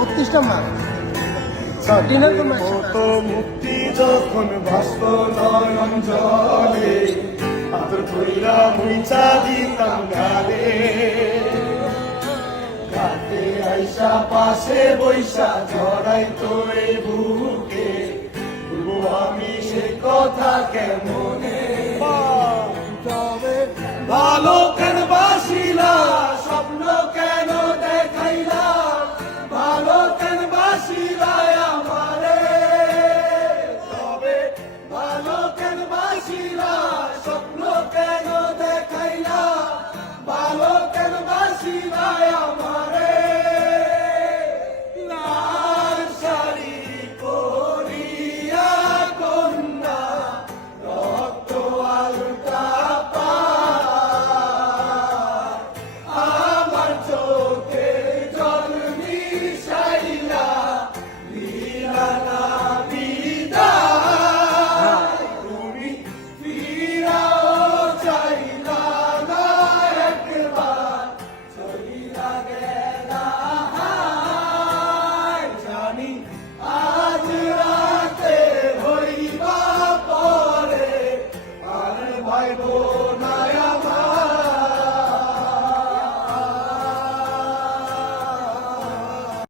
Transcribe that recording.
32টা মাস তো মুক্তি যখন ভাস্ত নয়ন জলে আদর কইরা মুইচা দিতাম গালে রাতে আইসা পাশে বৈশা ঝড়াই তো এই বুকে বলবো আমি সে কথা কেমনে ভালো কেন বাসিলা স্বপ্ন কেন দেখাইলা ভালো কেন বাসিলা আমারে তবে ভালো কেন বাসিলা স্বপ্ন কেন দেখাইলা ভালো কেন বাসিলা আমারে লাল শাড়ি পরিয়া কন্যা রক্ত আলতা আমার চোখে জল মিশাইলা দিলা না বিদায় তুমি ফিরাও চাইলা না একবার চলিলা গেলা জানি আজ রাতে হইবা পরে আর ভাই